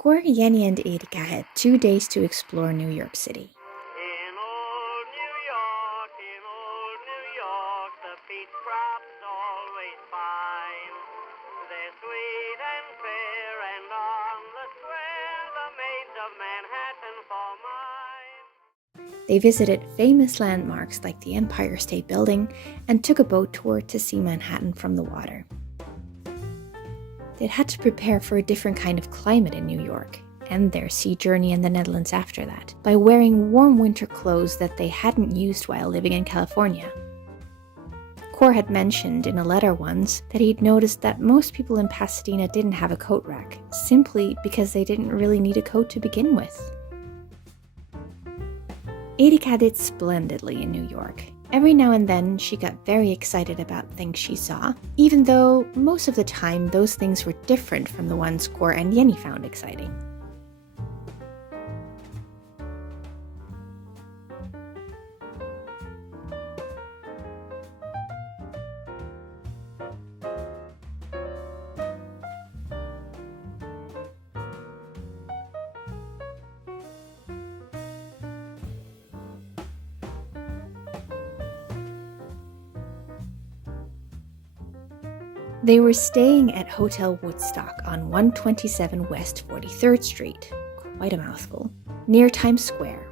Cor, Jenny, and Erika had 2 days to explore New York City. In old New York, the peach crop's always fine. They're sweet and fair, and on the square, the maids of Manhattan for mine. They visited famous landmarks like the Empire State Building and took a boat tour to see Manhattan from the water. They'd had to prepare for a different kind of climate in New York and their sea journey in the Netherlands after that by wearing warm winter clothes that they hadn't used while living in California. Cor had mentioned in a letter once that he'd noticed that most people in Pasadena didn't have a coat rack, simply because they didn't really need a coat to begin with. Erika did splendidly in New York. Every now and then, she got very excited about things she saw, even though most of the time those things were different from the ones Cor and Jenny found exciting. They were staying at Hotel Woodstock on 127 West 43rd Street, quite a mouthful, near Times Square.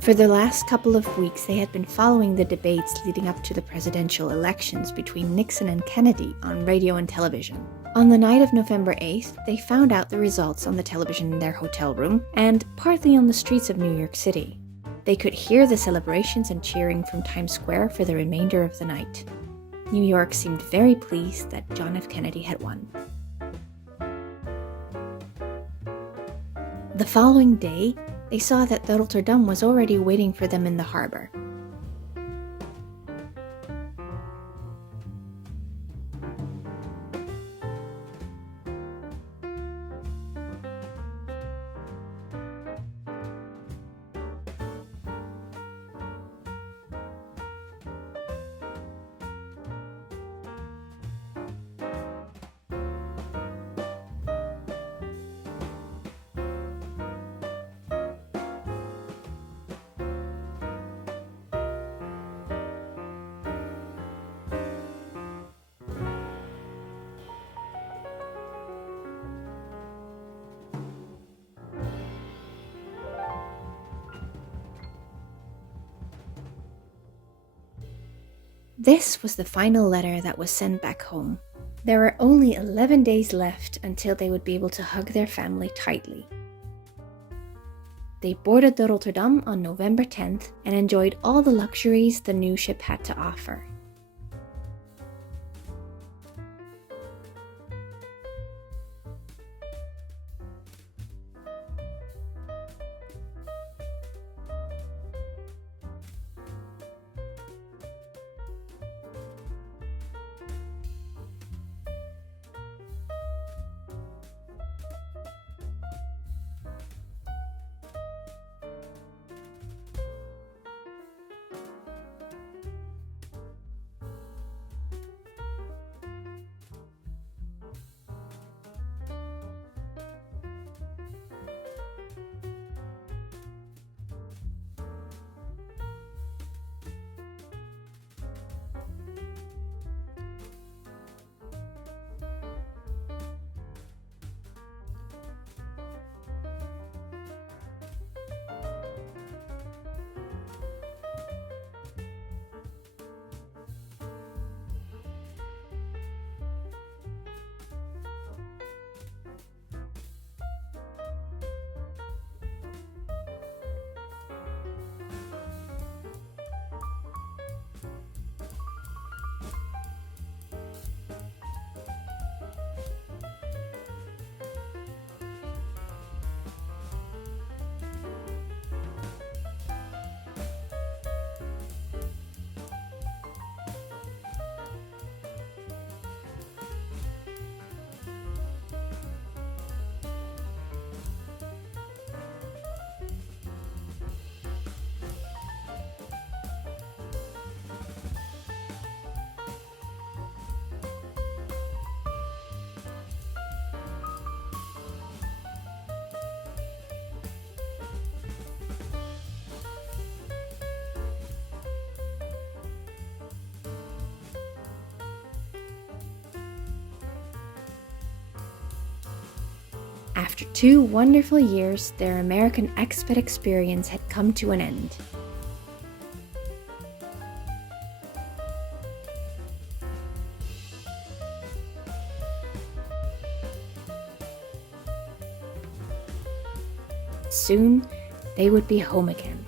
For the last couple of weeks, they had been following the debates leading up to the presidential elections between Nixon and Kennedy on radio and television. On the night of November 8th, they found out the results on the television in their hotel room and partly on the streets of New York City. They could hear the celebrations and cheering from Times Square for the remainder of the night. New York seemed very pleased that John F. Kennedy had won. The following day, they saw that the Rotterdam was already waiting for them in the harbor. This was the final letter that was sent back home. There were only 11 days left until they would be able to hug their family tightly. They boarded the Rotterdam on November 10th and enjoyed all the luxuries the new ship had to offer. After 2 wonderful years, their American expat experience had come to an end. Soon, they would be home again.